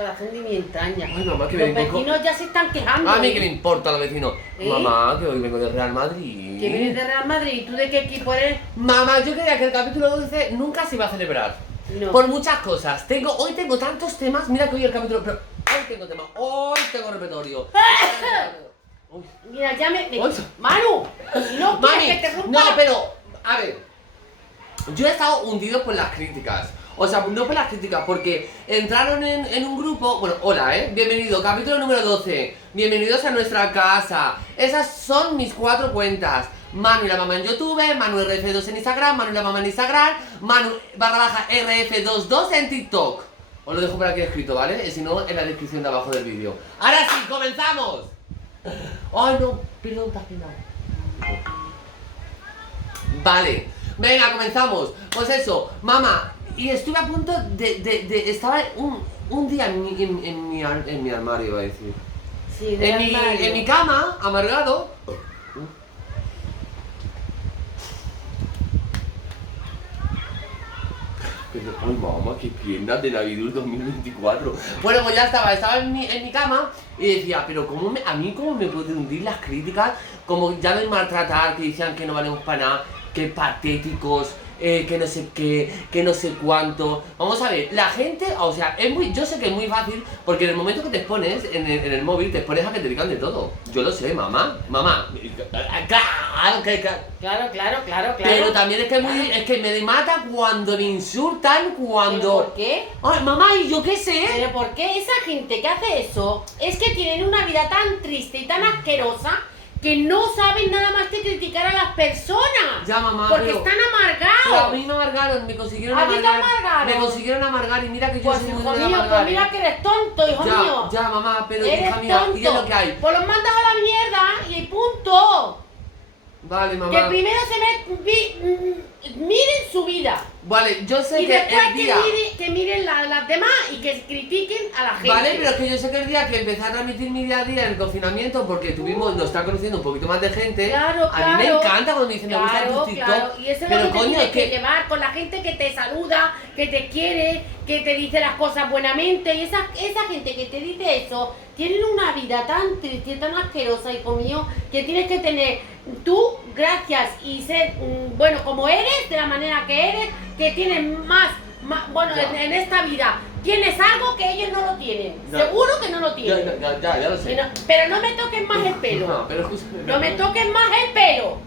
corazón ni mi entraña. Ay, mamá, que Los me vengo vecinos ya se están quejando. A mí que me importa los vecinos. ¿Eh? Mamá, que hoy vengo de Real Madrid. Que vienes de Real Madrid, ¿y tú de qué equipo eres? Mamá, yo creía que el capítulo 12 nunca se iba a celebrar. No. Por muchas cosas. Hoy tengo tantos temas. Mira que hoy el capítulo. Pero hoy tengo temas. Hoy tengo repertorio. Uy. Mira, ya me... Uy. Manu, si no quieres Mami, que te rompa... no, pero, a ver, yo he estado hundido por las críticas. O sea, no por las críticas, porque entraron en un grupo. Bueno, hola, bienvenido, capítulo número 12. Bienvenidos a nuestra casa. Esas son mis 4 cuentas. Manu y la mamá en YouTube, Manu RF2 en Instagram, Manu y la mamá en Instagram, Manu _RF22 en TikTok. Os lo dejo por aquí escrito, ¿vale? Si no, en la descripción de abajo del vídeo. Ahora sí, comenzamos. Ay, no, perdón, te has peinado. Vale, venga, comenzamos. Pues eso, mamá, y estuve a punto estaba un día en mi armario, iba a decir. Sí, de armario. En mi cama, amargado. Pero, ay, mamá, qué piernas de Navidad 2024. Bueno, pues ya estaba en mi cama y decía, pero a mí cómo me pueden hundir las críticas, como ya ven maltratar, que decían que no valemos para nada, que patéticos, que no sé qué, que no sé cuánto. Vamos a ver, la gente, o sea, yo sé que es muy fácil, porque en el momento que te expones en el móvil, te expones a que te digan de todo. Yo lo sé, mamá, Claro. pero también es que me mata cuando me insultan, cuando... ¿Pero por qué? Ay, mamá, y yo qué sé. Pero ¿por qué esa gente que hace eso es que tienen una vida tan triste y tan asquerosa que no saben nada más que criticar a las personas? Ya, mamá, porque pero están a amargados. mí me amargaron, me consiguieron ¿A ti te amargar. amargaron? Me consiguieron amargar y mira que yo Pues soy muy hijo de mío, amargar. pues mira que eres tonto, hijo mío. Ya, mamá, pero Eres hija mía, tonto. y es lo que hay. Pues los mandas a la mierda y punto. Vale, mamá. Que primero miren su vida. Vale, yo sé Y que después el día... que miren las demás y que critiquen a la gente. Vale, pero es que yo sé que el día que empecé a transmitir mi día a día en el confinamiento, porque nos está conociendo un poquito más de gente, Claro, a mí me encanta cuando me dicen me gustan tus TikTok. Claro. Y eso es pero lo que coño, te es tienes que que... llevar con la gente que te saluda, que te quiere, que te dice las cosas buenamente. Y esa gente que te dice eso, tienen una vida tan triste y tan asquerosa, hijo mío, que tienes que tener tú, gracias, y ser, bueno, como eres, de la manera que eres, que tienes bueno, en esta vida tienes algo que ellos no lo tienen. Ya. Seguro que no lo tienen. Ya lo sé. Pero no me toques más el pelo. No, pero escúchame. No me toques más el pelo.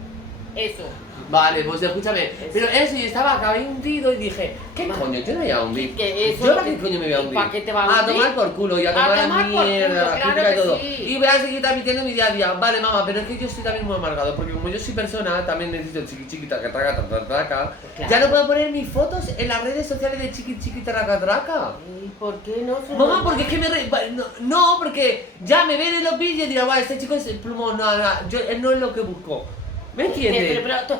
Eso. Vale, pues escúchame. Pero eso, yo acabé hundido y dije, ¿qué coño? Yo no voy a hundir. Que eso- ¿Yo para qué coño me voy a hundir? ¿Para qué te vas a A hundir? tomar por culo y a tomar la tomar por mierda, culo, la claro crítica y que todo. sí. Y voy a seguir transmitiendo mi día a día. Vale, mamá, pero es que yo estoy también muy amargado, porque como yo soy persona, también necesito chiqui taca traca. Claro. Ya no puedo poner mis fotos en las redes sociales de chiqui traca. ¿Y por qué no se Mamá, porque es que no, porque ya me ven en los vídeos y dirán, guau, este chico es el plumón, no, no es lo que busco. ¿Me entiendes?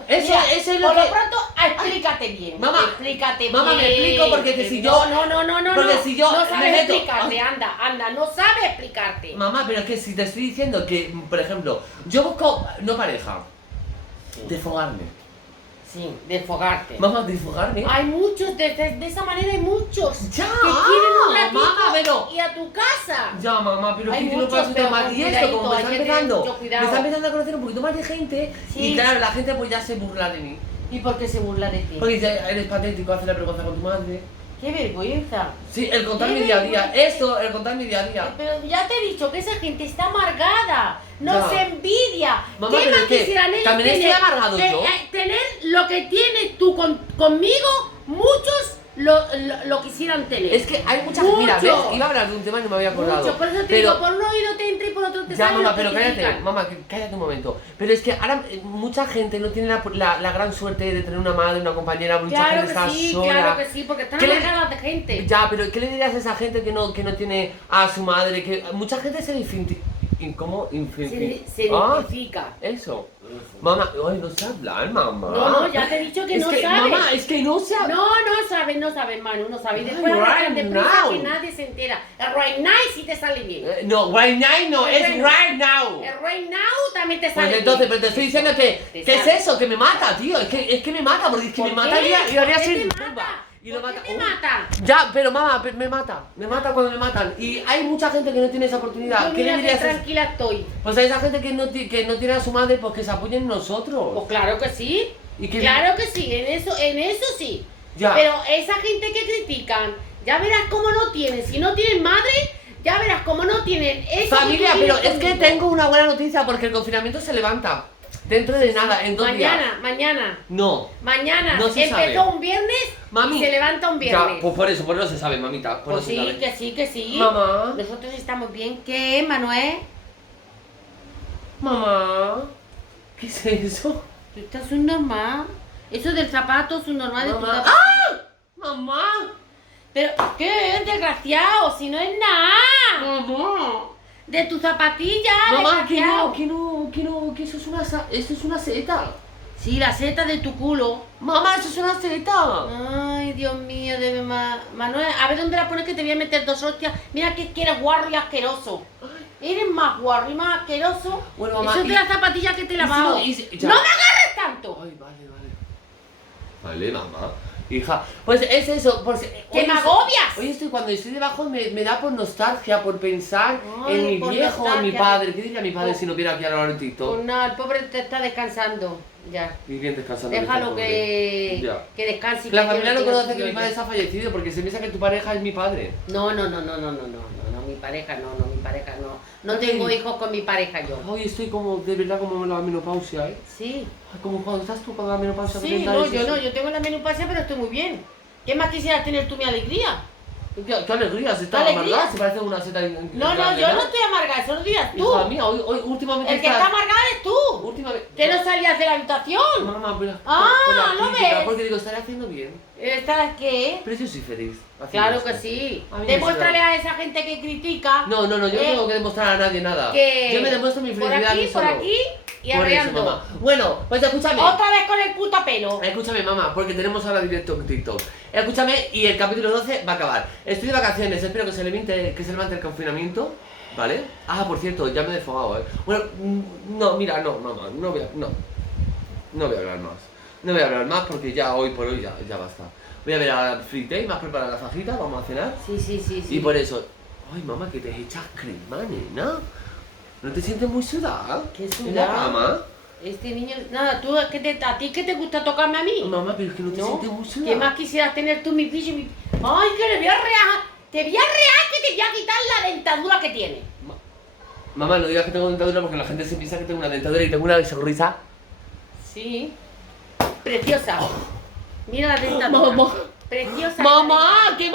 Eso es lo por que... lo pronto, explícate bien. Mamá, explícate mamá, bien. me explico porque que si yo... No. porque si yo no me sabes meto- explicarte, anda, no sabes explicarte. Mamá, pero es que si te estoy diciendo que, por ejemplo, yo busco, no pareja, desfogarme. Sí, desfogarte. Mamá, desfogarme. Hay muchos, de esa manera hay muchos. Ya, que quieren un ratito mamá, pero... y a tu casa. Ya, mamá, pero es Hay que yo no muchos, puedo pero más. con Y esto, como me cuidadito, está hay que tener empezando, mucho me cuidado. está empezando a conocer un poquito más de gente. Sí. Y claro, la gente pues ya se burla de mí. ¿Y por qué se burla de ti? Porque dice, eres patético, haces la vergüenza con tu madre. ¡Qué vergüenza! Sí, el contar ¡Qué mi día a día. vergüenza! Eso, el contar mi día a día. Pero ya te he dicho que esa gente está amargada, no Ya. se envidia. Mamá, ¿Qué pero más es que quisieran ellos también estoy tener? amargado yo. Tener lo que tienes tú conmigo, muchos lo quisieran tener. Es que hay muchas... Mucho. Mira, ¿ves? Iba a hablar de un tema y no me había acordado. Mucho, por eso te pero... digo, por un oído te entra y por otro te Ya, sale. mamá, lo que pero te cállate, digan. mamá, cállate un momento. Pero es que ahora mucha gente no tiene la gran suerte de tener una madre, una compañera, mucha Claro gente que está sí, sola. claro que sí, porque están ¿Qué le- amargadas de gente. Ya, pero ¿qué le dirías a esa gente que no tiene a su madre? Que mucha gente se ¿cómo? Se Ah, identifica. eso. Mamá, ay, no sé hablar, mamá. No, ya te he dicho que es no que, sabes. Mamá, es que no sé hablar. No sabes, Manu, no sabes. Y después Ay, hablas right tan deprisa now. que nadie se entera. El right now sí te sale bien. No, right now no, es Bueno. right now. El right now también te sale Pues entonces, bien. pero te estoy diciendo que, Te ¿qué es sale. eso? Que me mata, tío. Es que me mata, porque es que ¿Por me qué? mataría y haría ¿Por qué así. te mata? Y lo ¿Por mata. qué te mata? Ya, pero mamá, me mata cuando me matan. Y hay mucha gente que no tiene esa oportunidad. Yo ¿Qué le mira que dirías? tranquila estoy. Pues a esa gente que no tiene a su madre, pues que se apoyen en nosotros. Pues claro que sí. ¿Y qué- Claro que sí, en eso sí. Ya. Pero esa gente que critican, ya verás cómo no tienen. Si no tienen madre, ya verás cómo no tienen eso. Familia, que tú pero tienes es que conmigo. tengo una buena noticia porque el confinamiento se levanta. Dentro de nada, en 2 días. Mañana. No. Mañana. No se Empezó sabe. un viernes Mami. y se levanta un viernes. Ya, pues por eso se sabe, mamita. Por Pues eso se sí, sabe. que sí. Mamá. Nosotros estamos bien. ¿Qué, Manuel? Mamá. ¿Qué es eso? Tú estás un normal. Eso del zapato es un normal de tu Mamá. zapato. ¡Ah! Mamá. Pero, ¿qué es, desgraciado? Si no es nada. Mamá. De tu zapatilla, Mamá, desgraciado. que eso es eso es una seta. Sí, la seta de tu culo. Mamá, eso es una seta. Ay, Dios mío, Manuel, a ver dónde la pones que te voy a meter 2 hostias. Mira que eres guarro y asqueroso. Eres más guarro y más asqueroso. Bueno, mamá, Eso es de y- las zapatillas que te he y si lavado. no- y si- ya. ¡No me agarres tanto! Ay, vale. Vale, mamá. Hija, pues es eso, por si, ¡Que hoy me estoy- agobias! Hoy estoy, cuando estoy debajo me da por nostalgia, por pensar Ay, en mi por viejo, en mi nostalgia. padre. ¿Qué diría mi padre Oh. si no viera aquí ahora en TikTok? Pues no, el pobre te está descansando. Ya. Y bien descansando. Déjalo pobre. que, Ya. que descanse. y La que familia no tenga conoce su que mi vida. padre está fallecido porque se piensa que tu pareja es mi padre. No, mi pareja no, mi pareja no. No Ok. tengo hijos con mi pareja yo. Hoy estoy como, de verdad, como en la menopausia, ¿eh? Sí. Ay, como cuando estás tú con la menopausia. Sí, 30 no, años, yo eso. no, yo tengo la menopausia, pero estoy muy bien. ¿Qué más quisieras tener tú mi alegría? Qué alegría, se está ¿Qué alegría? amargada, se parece una seta. No, yo no estoy amargada, eso lo dirías tú. Hija mía, hoy últimamente El que está amargada es tú. Últimamente. Que no salías de la habitación. Mamá, pero. Ah, por la ¿lo crítica, ves? Porque digo, estaré haciendo bien. ¿Estás qué? Pero yo soy feliz. haciendo Claro esto. que sí. A mí me Demuéstrale a esa gente que critica. No, yo no tengo que demostrar a nadie nada. Que Yo me demuestro mi por felicidad. a mí aquí, por solo. aquí y Por eso, arreando. mamá. Bueno, pues escúchame. Otra vez con el puto pelo. Escúchame, mamá, porque tenemos ahora directo en TikTok. Escúchame, y el capítulo 12 va a acabar. Estoy de vacaciones, espero que se levante el confinamiento. ¿Vale? Ah, por cierto, ya me he desfogado, ¿eh? Bueno, no, mira, no, mamá, no voy a hablar más. No voy a hablar más porque ya hoy por hoy ya basta. Voy a ver a Free Day, me has preparado la fajita, vamos a cenar. Sí. Y por eso, ay mamá, que te echas crema, nena. ¿No te sientes muy sudada? ¿Qué ¿En la sudada? cama? Este niño, nada, tú, ¿a ti qué te gusta tocarme a mí? Mamá, pero es que no te ¿No? sientes muy sudada. ¿Qué más quisieras tener tú mi pillo y mi... Ay, que le voy a rear, te voy a rear que te voy a quitar la dentadura que tiene. Mamá, no digas que tengo dentadura porque la gente se piensa que tengo una dentadura y tengo una sonrisa. Sí. Preciosa. Mira la dentadura. Mamá. Preciosa. ¡Mamá! ¿Qué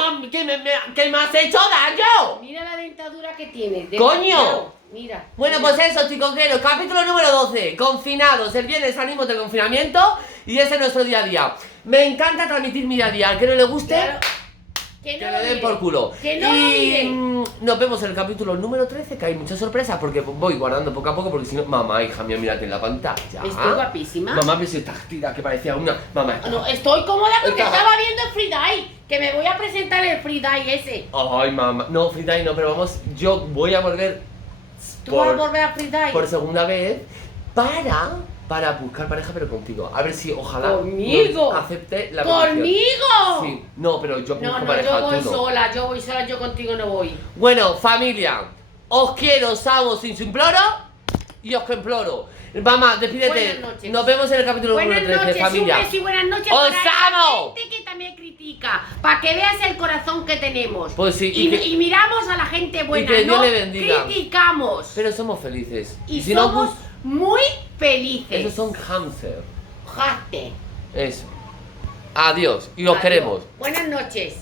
me has hecho daño? Mira la dentadura que tienes. ¡Coño! Mira. Bueno, mira. pues eso, chicos, capítulo número 12. Confinados. El viernes salimos del confinamiento y ese es nuestro día a día. Me encanta transmitir mi día a día. Al que no le guste, Claro. Que que no le lo den mire. por culo. Que no lo y mire. nos vemos en el capítulo número 13, que hay muchas sorpresas porque voy guardando poco a poco porque si no... Mamá, hija mía, mírate en la pantalla. Estoy guapísima. Mamá, pero si estás tira que parecía una... Mamá, No, estoy cómoda porque Está- estaba viendo el Free Day. Que me voy a presentar el Free Day ese. Ay, mamá. No, Free Day no, pero vamos, yo voy a volver Tú vas a volver a Free Day. por segunda vez para buscar pareja, pero contigo. A ver si ojalá ¿Conmigo? nos acepte la petición. ¡Conmigo! Sí, no, pero yo busco No, pareja, yo voy tú no. sola, yo contigo no voy. Bueno, familia, os quiero, os amo, sin su imploro y os que imploro. Mamá, despídete. Buenas noches. Nos vemos en el capítulo Buenas número 13, noches, familia. un beso y buenas noches ¡Os para esa amo! gente que también critica, para que veas el corazón que tenemos. Pues sí, y, y que- y miramos a la gente buena, que Dios no le bendiga. criticamos. Pero somos felices. y si no, somos pues, muy felices. esos son cáncer. Jaste. Eso. Adiós. Y los Adiós. queremos. Buenas noches.